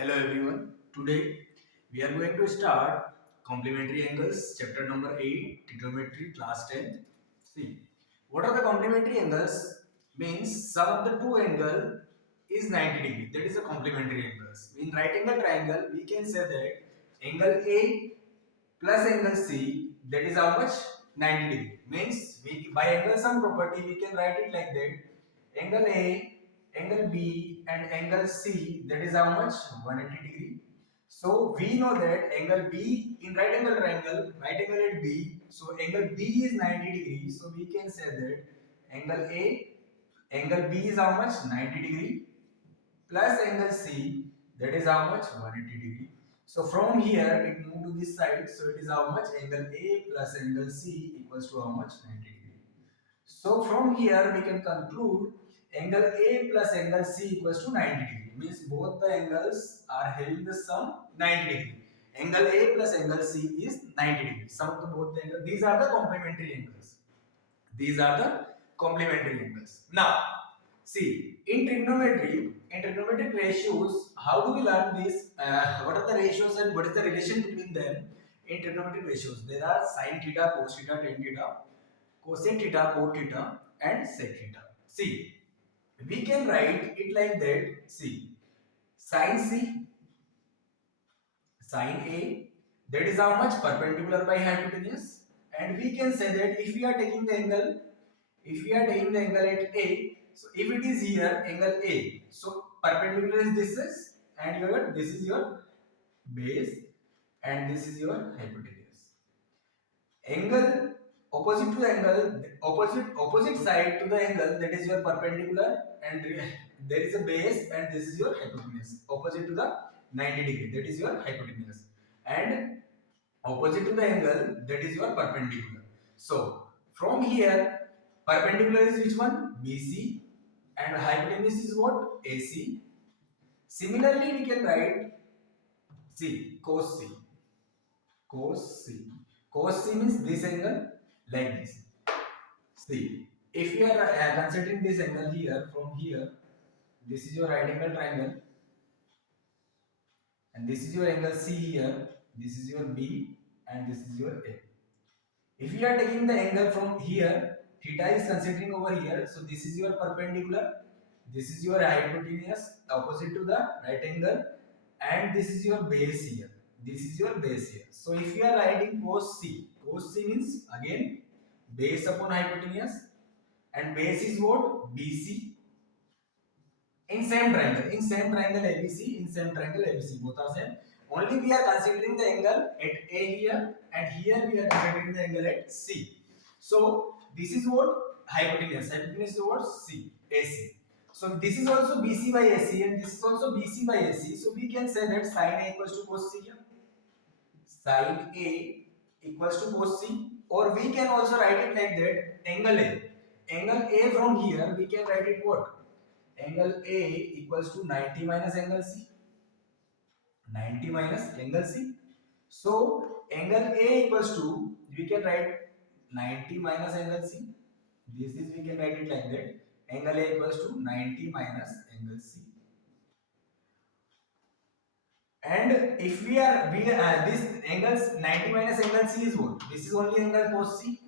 Hello everyone. Today we are going to start complementary angles chapter number 8 trigonometry class 10. See, what are the complementary angles? Means sum of the two angle is 90 degree. That is a complementary angles. In right angle triangle we can say that angle A plus angle C, that is how much? 90 degree. Means we by angle sum property we can write it like that. Angle A, angle B and angle C, that is how much? 180 degree. So we know that angle B in right angle triangle, right angle at B, so angle B is 90 degree. So we can say that angle A, angle B is how much? 90 degree plus angle C, that is how much? 180 degree. So from here it moved to this side, so it is how much? Angle A plus angle C equals to how much? 90 degree. So from here we can conclude angle A plus angle C equals to 90 degree. Means both the angles are having the sum 90 degree. Angle A plus angle C is 90 degree. Sum of the both the angles. These are the complementary angles. These are the complementary angles. Now, see, in trigonometric ratios, how do we learn this? What are the ratios and what is the relation between them? In trigonometric ratios, there are sin theta, cos theta, tan theta, cosec theta, cot theta, and sec theta. See, we can write it like that. See, sin C, sin A, that is how much? Perpendicular by hypotenuse. And we can say that if we are taking the angle, if we are taking the angle at A, so if it is here angle A, so perpendicular is this is, and your this is your base and this is your hypotenuse. Angle opposite to the angle, opposite side to the angle, that is your perpendicular, and there is a base and this is your hypotenuse opposite to the 90 degree, that is your hypotenuse, and opposite to the angle, that is your perpendicular. So from here perpendicular is which one? BC, and hypotenuse is what? AC. Similarly we can write C, cos C, cos C. Cos C means this angle like this. See, if you are considering this angle here, from here, this is your right angle triangle, and this is your angle C here, this is your B, and this is your A. If you are taking the angle from here, theta is considering over here, so this is your perpendicular, this is your hypotenuse opposite to the right angle, and this is your base here. This is your base here. So if you are writing cos C means again base upon hypotenuse, and base is what? BC in same triangle ABC, in same triangle ABC, both are same. Only we are considering the angle at A here, and here we are considering the angle at C. So this is what? Hypotenuse. Hypotenuse is what? C, AC. So this is also BC by AC, and this is also BC by AC. So we can say that sin A equals to cos C here. Sin A equals to cos C, or we can also write it like that, angle A. Angle A from here we can write it what? Angle A equals to 90 minus angle C. 90 minus angle C. So angle A equals to, we can write 90 minus angle C. This is, we can write it like that. Angle A equals to 90 minus angle C. And if we are this angles 90 minus angle C is what? This is only angle cos C.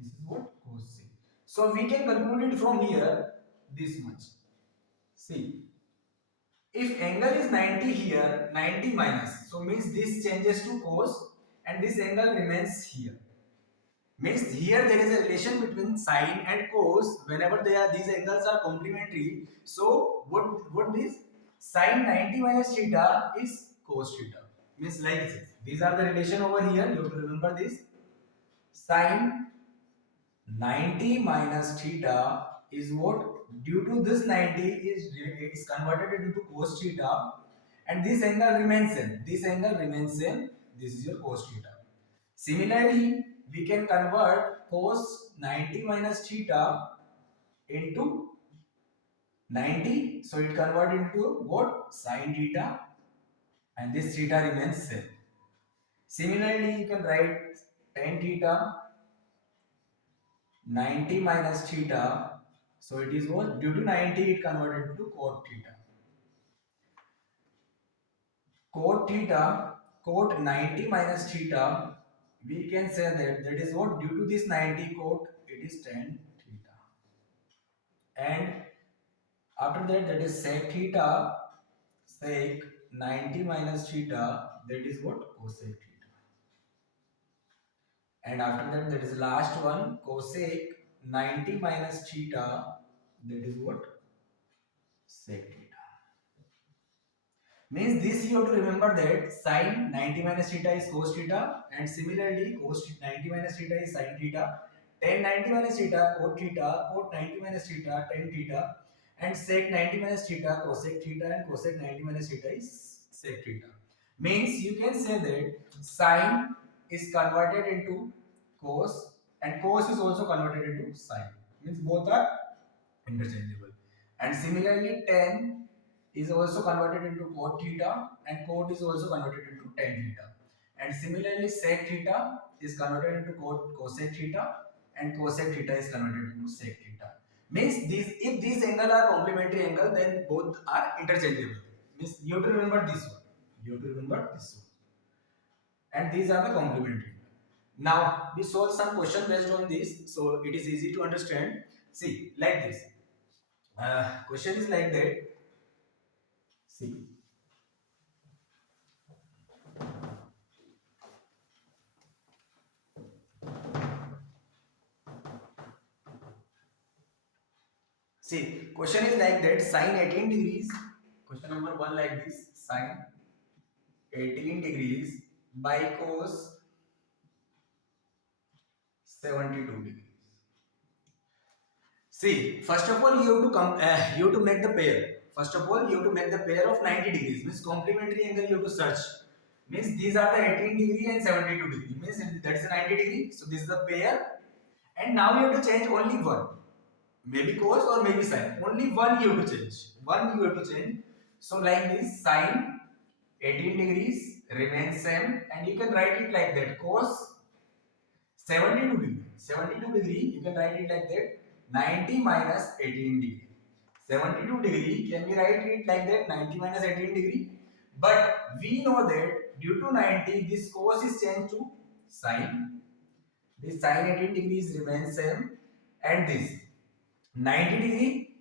This is what? Cos C. So we can conclude it from here this much. See, if angle is 90 here, 90 minus, so means this changes to cos and this angle remains here. Means here there is a relation between sine and cos whenever they are, these angles are complementary. So what this? Sine 90 minus theta is cos theta. Means like this. These are the relation over here. You have to remember this. Sine 90 minus theta is what? Due to this 90 is converted into cos theta, and this angle remains same. This angle remains same. This is your cos theta. Similarly, we can convert cos 90 minus theta into 90. So it convert into what? Sin theta, and this theta remains same. Similarly, you can write tan theta 90 minus theta. So it is what? Due to 90 it converted to cot theta. cot theta, cot 90 minus theta, we can say that that is what, due to this 90 cot, it is tan theta. And after that, that is sec theta, sec 90 minus theta, that is what, cosec theta. And after that, that is last one, cosec 90 minus theta, that is what, sec theta. Means this you have to remember that sine 90 minus theta is cos theta, and similarly cos 90 minus theta is sin theta, tan 90 minus theta cot theta, cot 90 minus theta tan theta, and sec 90 minus theta cosec theta, and cosec 90 minus theta is sec theta. Means you can say that sine is converted into cos, and cos is also converted into sine. Means both are interchangeable. And similarly tan is also converted into cot theta, and cot is also converted into tan theta. And similarly sec theta is converted into cosec theta, and cosec theta is converted into sec theta. Means these, if these angles are complementary angle, then both are interchangeable. Means you have to remember this one. You have to remember this one. And these are the complementary. Now we solve some question based on this, so it is easy to understand. See, like this. Question is like that. See, question is like that. Sine 18 degrees. Question number one like this. Sine 18 degrees by cos 72 degrees. See, first of all, you have to come. You have to make the pair. First of all, you have to make the pair of 90 degrees. Means complementary angle you have to search. Means these are the 18 degree and 72 degree. Means that is a 90 degree. So this is the pair. And now you have to change only one. Maybe cos or maybe sine. Only one you have to change. One you have to change. So like this, sine 18 degrees remains same, and you can write it like that. Cos 72 degree. 72 degree, you can write it like that. 90 minus 18 degree. 72 degree, can we write it like that? 90 minus 18 degree. But we know that due to 90, this cos is changed to sine. This sine 18 degrees remains same, and this 90 degree,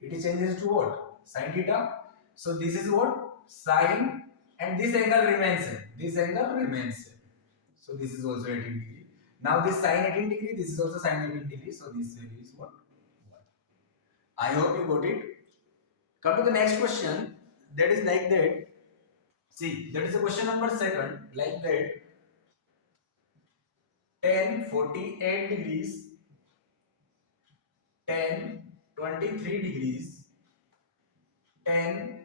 it is changes to what? Sin theta. So this is what? Sine, and this angle remains same. This angle remains same. So this is also 18 degree. Now this sine 18 degree, this is also sine 18 degree. So this value is what? 1. I hope you got it. Come to the next question. That is like that. See, that is the question number second. Like that. Tan 48 degrees, tan 23 degrees, tan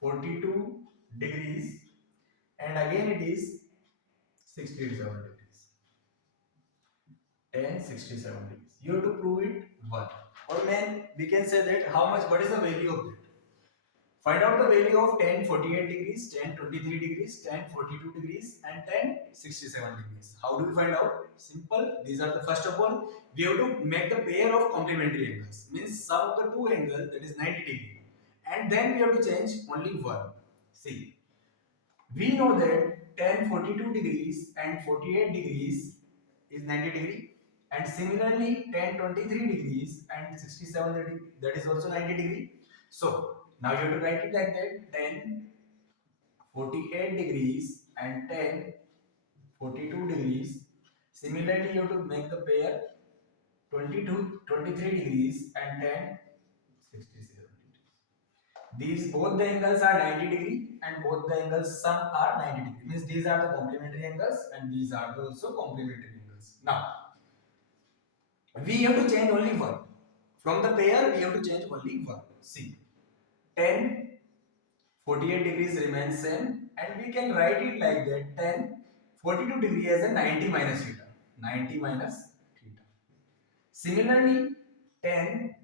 42 degrees, and again it is 67 degrees. 67 degrees. You have to prove it 1. Or then we can say that how much, what is the value of it? Find out the value of tan 48 degrees, tan 23 degrees, tan 42 degrees, and tan 67 degrees. How do we find out? Simple. These are the, first of all, we have to make the pair of complementary angles. Means sum of the two angles, that is 90 degree. And then we have to change only one. See, we know that tan 42 degrees and 48 degrees is 90 degree, and similarly tan 23 degrees and 67 degree, that is also 90 degree. So now you have to write it like that: tan 48 degrees and tan 42 degrees. Similarly, you have to make the pair 23 degrees and tan 67 degrees. These both the angles are 90 degree, and both the angles sum are 90 degree. Means these are the complementary angles, and these are also complementary angles. Now we have to change only one. From the pair we have to change only one. See, tan 48 degrees remains same, and we can write it like that: tan 42 degree as a 90 minus theta. 90 minus theta. Similarly, tan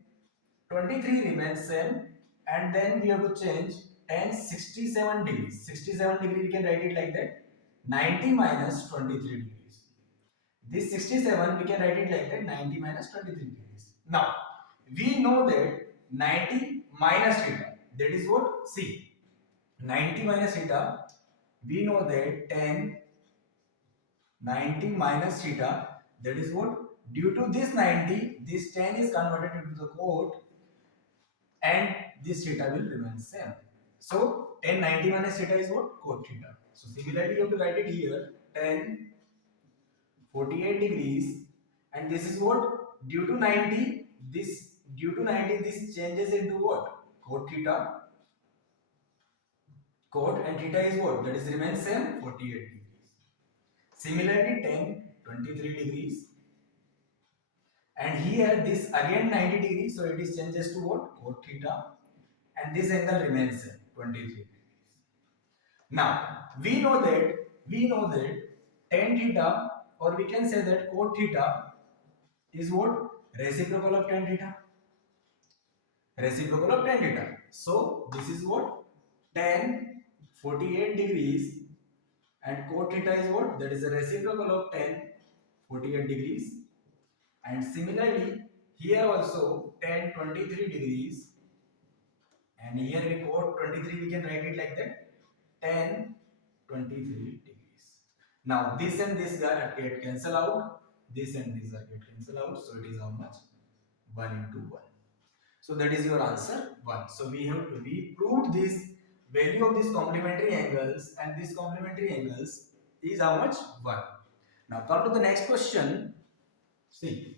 23 remains same, and then we have to change tan 67 degrees. 67 degree we can write it like that: 90 minus 23 degrees. This 67 we can write it like that: 90 minus 23 degrees. Now we know that 90 minus theta. that is what? See, 90 minus theta, we know that 10, 90 minus theta, that is what? Due to this 90, this 10 is converted into the cot and this theta will remain same. So 10 90 minus theta is what? Cot theta. So similarly you have to write it here, 10 48 degrees, and this is what? Due to 90, this changes into what? Cot theta. Cot and theta is what? That is remains same, 48 degrees. Similarly 10 23 degrees, and here this again 90 degrees, so it is changes to what? Cot theta, and this angle remains same, 23 degrees. Now we know that tan theta, or we can say that cot theta is what? Reciprocal of tan theta. Reciprocal of tan theta. So this is what? Tan 48 degrees, and cot theta is what? That is the reciprocal of tan 48 degrees. And similarly here also tan 23 degrees, and here we cot 23, we can write it like that, tan 23 degrees. Now this and this get cancel out, this and this get cancel out, so it is how much? 1 into 1. So that is your answer, 1. So we proved this value of these complementary angles, and these complementary angles is how much? 1. Now come to the next question. See,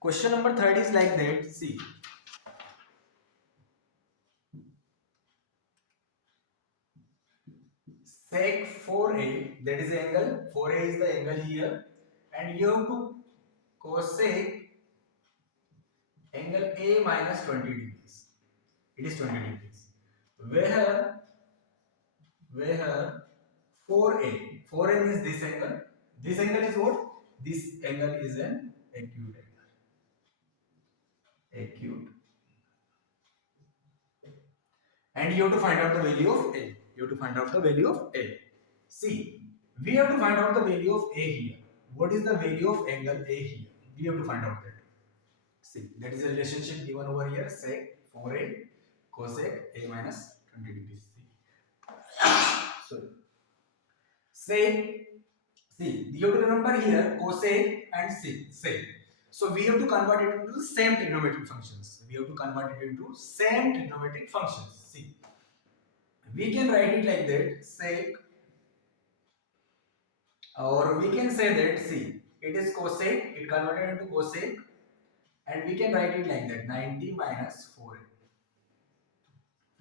question number 3 is like that. See, sec 4a, that is the angle, 4a is the angle here, and you have to cosec angle a minus 20 degrees. It is 20 degrees. Where 4a is this angle. This angle is what? This angle is an acute angle. Acute. And you have to find out the value of a. You have to find out the value of a. See, we have to find out the value of a here. What is the value of angle a here? We have to find out that. See, that is a relationship given over here. Sec 4a cosec a minus 20 degrees. Sorry. Sec, see, you have to remember here cosec and sec. So we have to convert it into the same trigonometric functions. We have to convert it into same trigonometric functions. See, we can write it like that, sec, or we can say that, see, it is cosec, it converted into cosec, and we can write it like that, 90 minus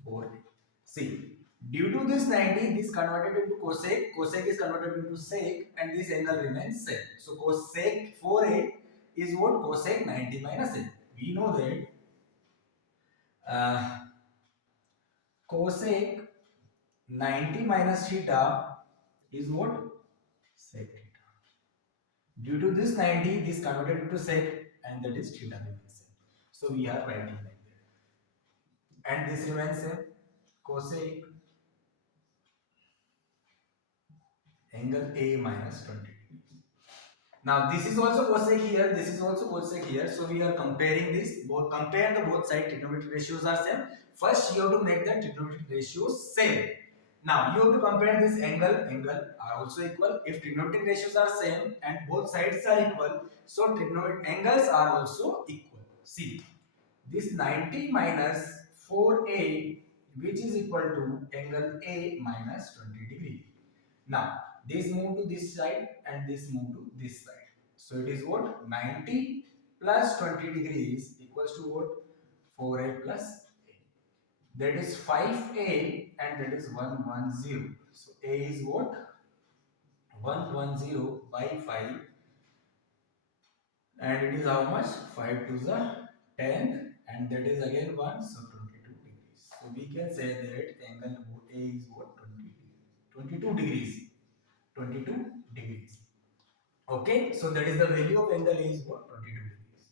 4a. See, due to this 90, this converted into cosec is converted into sec, and this angle remains same. So cosec 4a is what? Cosec 90 minus a. We know that cosec 90 minus theta is what? Sec theta. Due to this 90, this converted into sec, and that is theta remains same. So we are writing like that. And this remains same. Cosec angle A minus 20 degrees. Now this is also cosec here, this is also cosec here. So we are comparing this. Compare the both side trigonometric ratios are same. First you have to make the trigonometric ratios same. Now you have to compare this angle are also equal. If trigonometric ratios are same and both sides are equal, so trigonometric angles are also equal. See, this 90 minus 4a, which is equal to angle A minus 20 degree. Now this move to this side and this move to this side. So it is what? 90 plus 20 degrees equals to what? 4a plus a. That is 5a and that is 110. So a is what? 110 by 5, and it is how much? 5 to the 10, and that is again 1, so 22 degrees. So we can say that angle A is what? 22 degrees. 22 degrees. Okay, so that is the value of angle A is what? 22 degrees.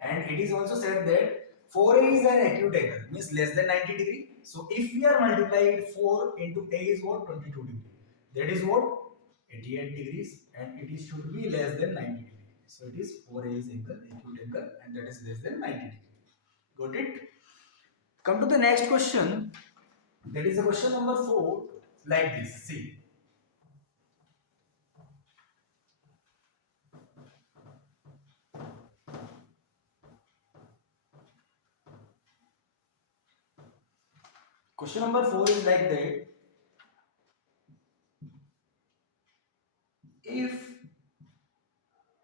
And it is also said that 4a is an acute angle, means less than 90 degree. So if we are multiplied 4 into a is what, 22 degree. That is what, 88 degrees, and it is should be less than 90 degree. So it is 4a is angle, acute angle, and that is less than 90 degree. Got it? Come to the next question. That is the question number 4. Like this. See. Question number 4 is like that. If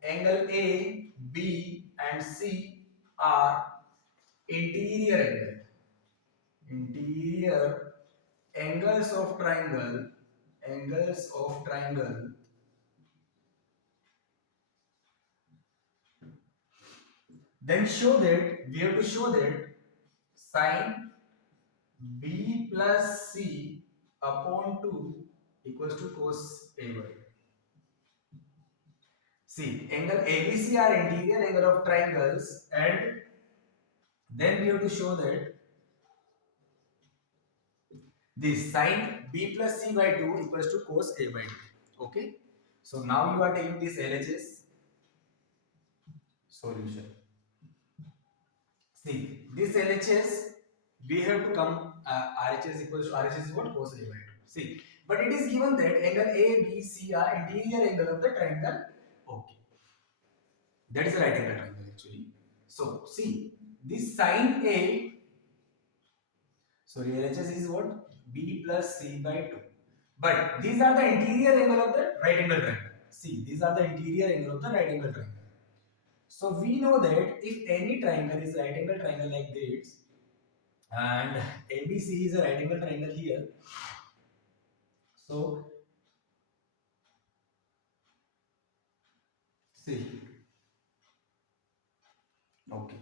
angle A, B, and C are interior angles of triangle, then show that we have to show that sine B plus C upon 2 equals to cos AY. See, angle ABC are interior angle of triangles, and then we have to show that this sine B plus C by 2 equals to cos A by 2. Okay. So now you are taking this LHS solution. See, this LHS, we have to come RHS equals to RHS is what, cos A by 2. See, but it is given that angle A, B, C are interior angle of the triangle. Okay, that is the right angle triangle actually. So see, this sine A, sorry, LHS is what, B plus C by 2. But these are the interior angle of the right angle triangle. See, these are the interior angle of the right angle triangle. So we know that if any triangle is right angle triangle like this, and ABC is a right angle triangle here, so see, okay,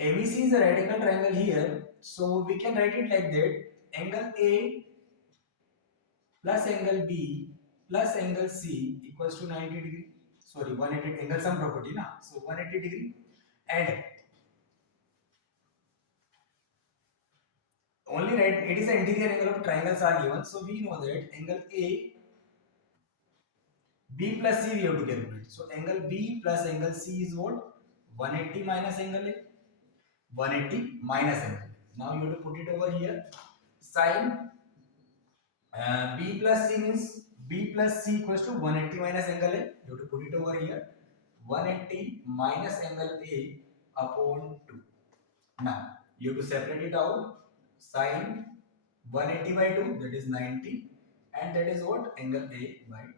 ABC is a right angle triangle here, so we can write it like that: angle A plus angle B plus angle C equals to 90 degree. Sorry, 180 angle sum property na, so 180 degree. And only right, it is the interior angle of triangles are given, so we know that angle A, B plus C we have to calculate. So angle B plus angle C is what? 180 minus angle A. 180 minus angle A. Now you have to put it over here. Sine B plus C means B plus C equals to 180 minus angle A. You have to put it over here. 180 minus angle A upon 2. Now you have to separate it out. Sine 180 by 2, that is 90, and that is what, angle A by 2.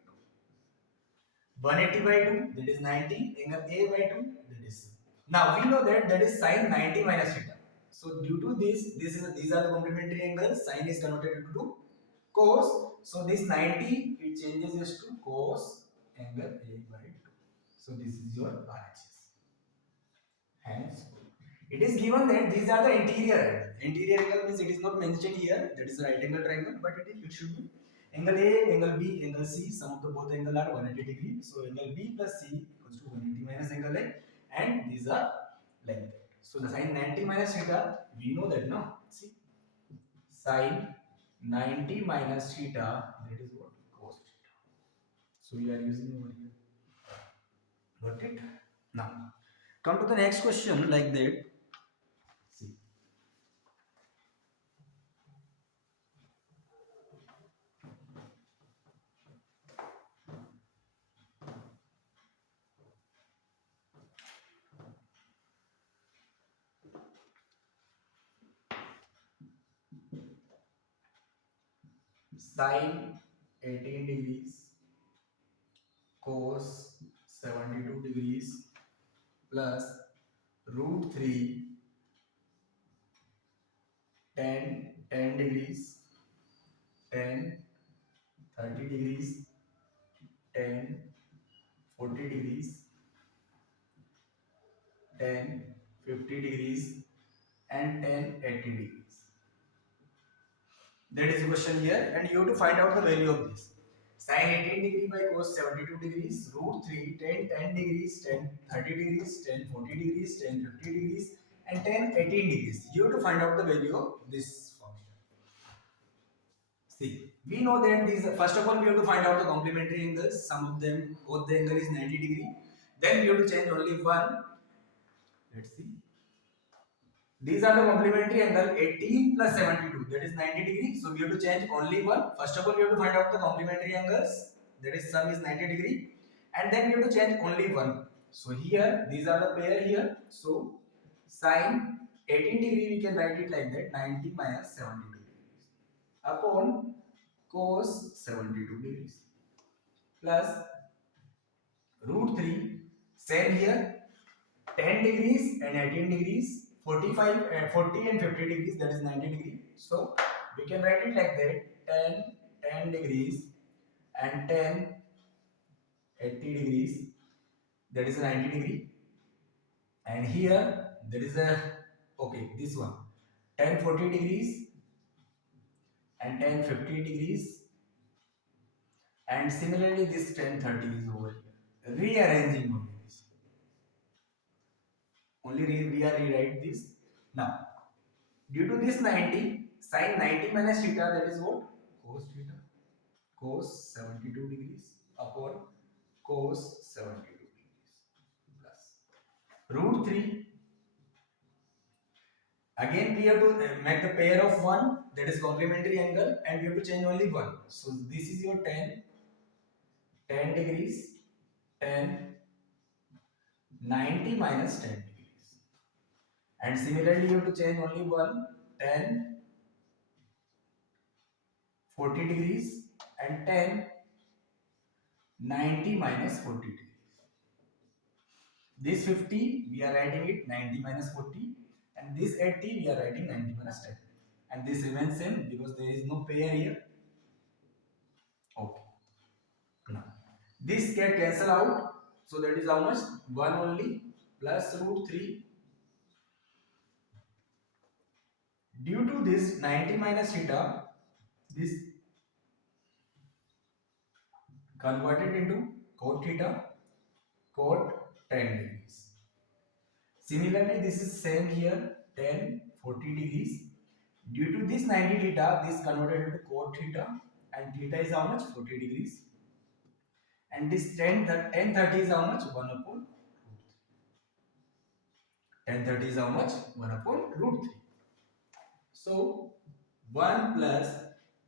180 by 2, that is 90, angle A by 2, that is C. Now we know that that is sine 90 minus theta. So due to these are the complementary angles. Sine is converted to cos. So this 90 it changes to cos angle A by 2. So this is your RHS. Hence, it is given that these are the interior angle. Interior angle means it is not mentioned here. That is the right angle triangle, but it should be angle A, angle B, angle C. Sum of the both angle are 180 degree. So angle B plus C equals to 180 minus angle A, and these are like that. So the sine 90 minus theta, we know that now. See, sine 90 minus theta, that is what, cos theta. So we are using over here. Got it? Now come to the next question like that. See. Sine 18 degrees, cos 72 degrees, plus root 3 10 degrees, 10 30 degrees, 10 40 degrees, 10 50 degrees, and 10 80 degrees. That is the question here, and you have to find out the value of this. Sine 18 degree by cos 72 degrees, root 3, 10 10 degrees, 10 30 degrees, 10 40 degrees, 10 50 degrees, and 10 18 degrees. You have to find out the value of this function. See, we know that these, first of all, we have to find out the complementary angles. Some of them, both the angle is 90 degree. Then we have to change only one. Let's see. These are the complementary angle 18 plus 72, that is 90 degree. So we have to change only one. First of all, we have to find out the complementary angles. That is sum is 90 degree, and then we have to change only one. So here these are the pair here. So sine 18 degree we can write it like that, 90 minus 72 degrees upon cos 72 degrees plus root 3, same here, 10 degrees and 18 degrees, 45 and 40 and 50 degrees, that is 90 degrees. So we can write it like that, 10 degrees and 10 80 degrees, that is 90 degree. And here there is a, okay, this one 10 40 degrees and 10 50 degrees, and similarly this 10 30 is over here. Rearranging only this. We are rewrite this. Now due to this 90, sin 90 minus theta, that is what? Cos theta. Cos 72 degrees upon cos 72 degrees plus root 3. Again we have to make the pair of 1, that is complementary angle, and we have to change only one. So this is your 10 degrees, 10 90 minus 10 degrees. And similarly you have to change only one, 10 40 degrees and 10 90 minus 40 degrees. This 50 we are writing it 90 minus 40, and this 80 we are writing 90 minus 10, and this remains same because there is no pair here. Okay. Now this get cancel out, so that is how much? 1 only plus root 3. Due to this 90 minus theta, this converted into cot theta, cot 10 degrees. Similarly, this is same here, 10 40 degrees. Due to this 90 theta, this converted into cot theta, and theta is how much? 40 degrees. And this 10 30 is how much? 1 upon 10 30 is how much? 1 upon root 3. So 1 plus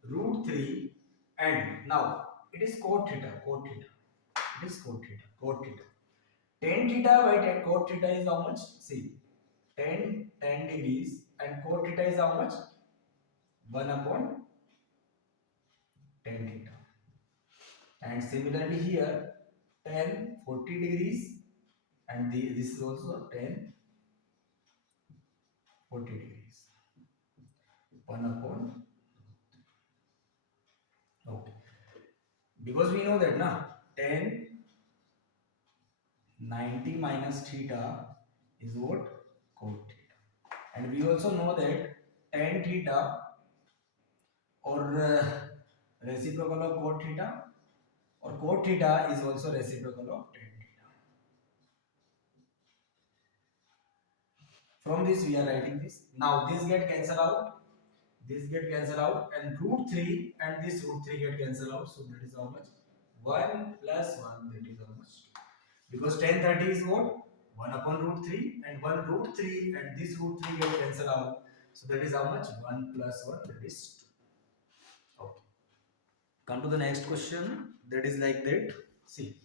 root 3, and now it is cot theta, cot theta. It is cot theta, cot theta. Tan theta by tan cot theta is how much? See, 10 degrees, and cot theta is how much? 1 upon tan theta. And similarly here, 10 40 degrees, and this is also 10 40 degrees. 1 upon, okay. Because we know that na, 10 90 minus theta is what? Cot theta. And we also know that tan theta or reciprocal of cot theta, or cot theta is also reciprocal of tan theta. From this we are writing this. Now this get cancel out, this get cancel out, and root 3 and this root 3 get cancel out. So that is how much? 1 plus 1, that is how much? Because 10 30 is what? 1 upon root 3, and 1 root 3 and this root 3 get cancel out. So that is how much? 1 plus 1, that is 2. Okay. Come to the next question, that is like that. See,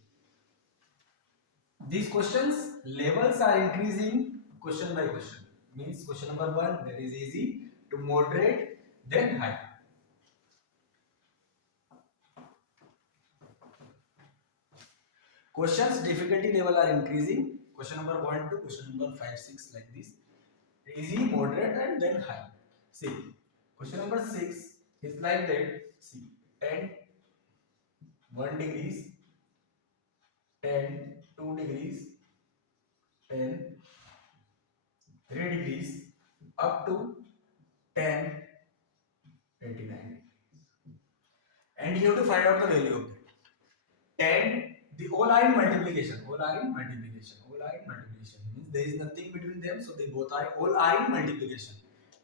these questions levels are increasing question by question. Means question number 1, that is easy, to moderate, then high. Questions difficulty level are increasing. Question number 1 to question number 5 6 like this. Easy, moderate, and then high. See, question number 6 is like that. See, 10 1 degrees, 10 2 degrees, 10 3 degrees, up to 10 89. And you have to find out the value of it. 10, the all are in multiplication, all are in multiplication, all are in multiplication, means there is nothing between them, so they both are all are in multiplication.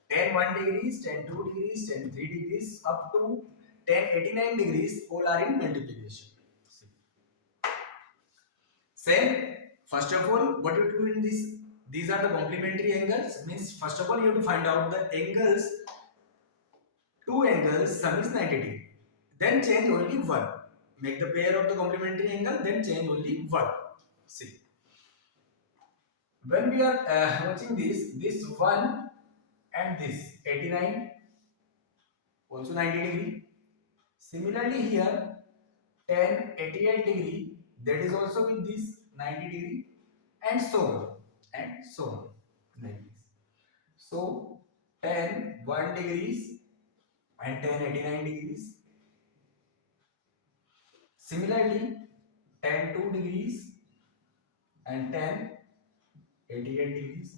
Tan 1 degrees, tan 2 degrees, tan 3 degrees up to tan 89 degrees all are in multiplication. Same. First of all, what you do in this? These are the complementary angles. Means first of all you have to find out the angles. Two angles, sum is 90 degree. Then change only one. Make the pair of the complementary angle. Then change only one. See. When we are watching this one and this 89 also 90 degree. Similarly here 10 88 degree, that is also with this 90 degree, and so on and so on, like this. So 10 1 degrees and 10 89 degrees. Similarly 10 2 degrees and 10 88 degrees.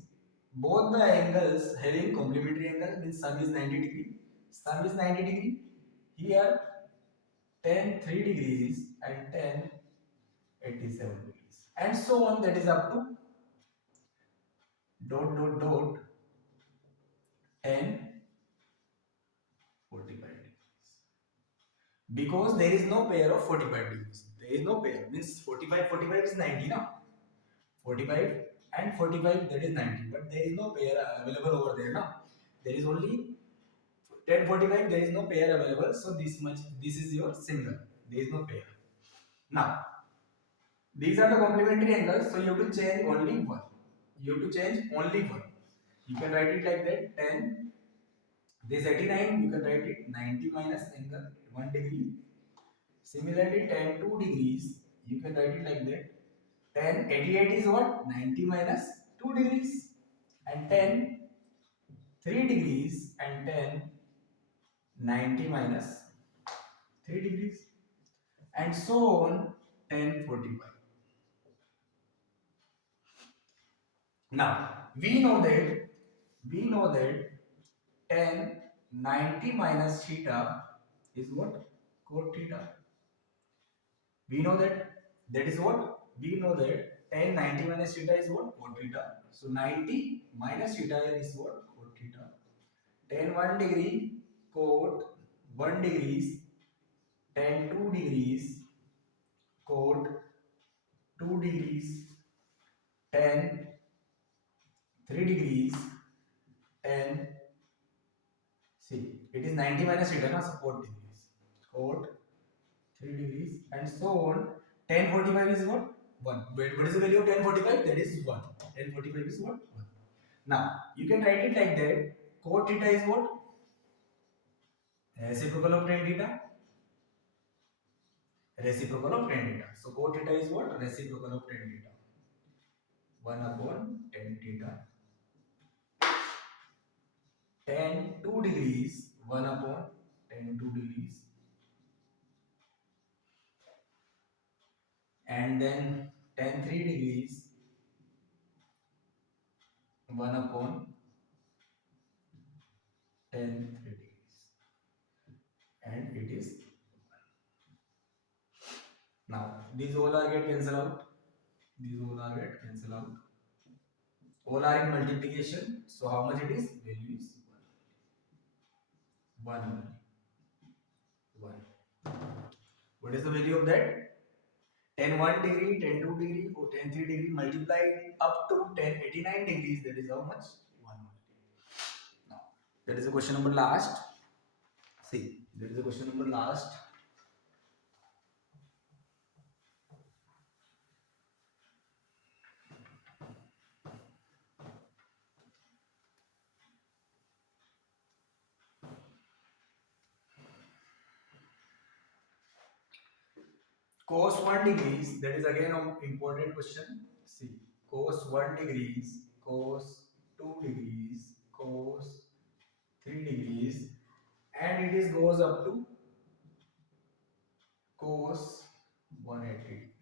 Both the angles having complementary angle, means sum is 90 degree. Sum is 90 degree. Here 10 3 degrees and 10 87 degrees, and so on, that is up to dot dot dot 10 45 degrees. Because there is no pair of 45 degrees. There is no pair, means 45 is 90 now. 45 and 45, that is 90, but there is no pair available over there now. There is only 10 45, there is no pair available, so this much, this is your single, there is no pair. Now these are the complementary angles, so you have to change only one. You have to change only one. You can write it like that: 10, this 89, you can write it 90 minus angle 1 degree. Similarly 10 2 degrees, you can write it like that: 10 88 is what? 90 minus 2 degrees. And 10 3 degrees and 10 90 minus 3 degrees, and so on 10 45. Now we know that tan 90 minus theta is what? Cot theta. We know that is what? We know that tan 90 minus theta is what? Cot theta. So 90 minus theta is what? Cot theta. Tan 1 degree cot 1 degrees, tan 2 degrees cot 2 degrees, tan 3 degrees, tan, see, it is 90 minus theta, na, so cot degrees, cot 3 degrees, and so on. Tan 45 is what? 1. What is the value of tan 45? That is 1. Tan 45 is what? 1. Now you can write it like that: cot theta is what? Reciprocal of tan theta. Reciprocal of tan theta. So cot theta is what? Reciprocal of tan theta. 1 upon tan theta. Tan 2 degrees, 1 upon tan 2 degrees. And then tan 3 degrees, 1 upon tan 3 degrees. And it is, now these all are get cancelled out. These all are get cancelled out. All are in multiplication. So how much it is? Value is 1 only. 1. What is the value of that? Tan 1 degree, tan 2 degree, or tan 3 degree multiplied up to tan 89 degrees. That is how much? 1 only. Now that is the question number last. See, that is the question number last. Cos 1 degrees, that is again an important question. See, cos 1 degrees, cos 2 degrees, cos 3 degrees, and it is goes up to cos 180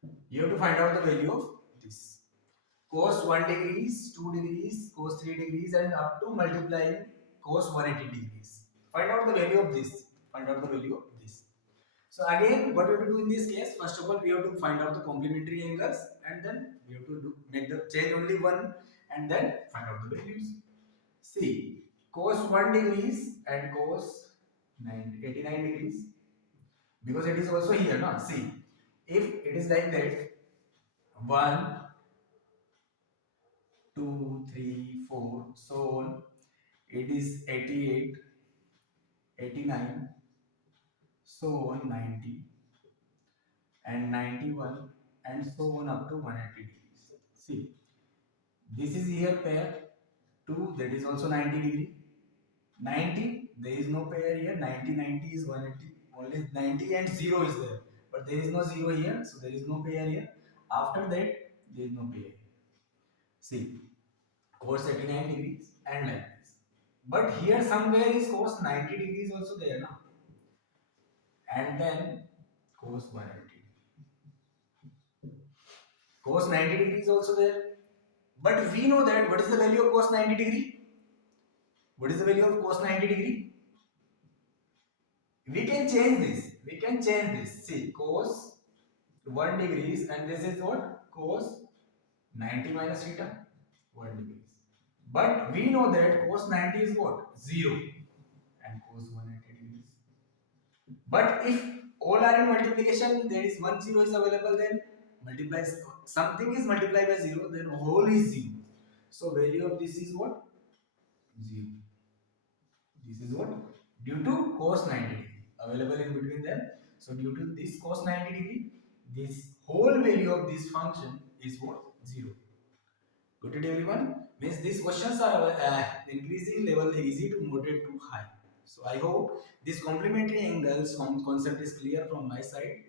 degrees. You have to find out the value of this. Cos 1 degrees, 2 degrees, cos 3 degrees, and up to multiplying cos 180 degrees. Find out the value of this. Find out the value of this. So again, what we have to do in this case? First of all, we have to find out the complementary angles, and then we have to make the change only one, and then find out the values. See, cos 1 degrees and cos 89 degrees, because it is also here, no? See, if it is like that, 1, 2, 3, 4, so on, it is 88, 89, so on, 90, and 91, and so on up to 180 degrees. See, this is here pair 2, that is also 90 degree. 90, there is no pair here. 90, 90 is 180. Only 90 and 0 is there. But there is no 0 here, so there is no pair here. After that, there is no pair here. See, cos 89 degrees and like this. But here somewhere is cos 90 degrees also there now. And then cos 180. Cos 90 degrees also there. But we know that what is the value of cos 90 degree? What is the value of cos 90 degree? We can change this. We can change this. See, cos 1 degrees, and this is what? Cos 90 minus theta 1 degrees. But we know that cos 90 is what? 0, and cos 180 degrees. But if all are in multiplication, there is 1 0 is available, then multiplies something is multiplied by 0, then whole is 0. So value of this is what? 0. This is what? Due to cos 90 degree available in between them. So due to this cos 90 degree, this whole value of this function is what? 0. Got it, everyone? Means these questions are increasing level easy to moderate to high. So I hope this complementary angles concept is clear from my side.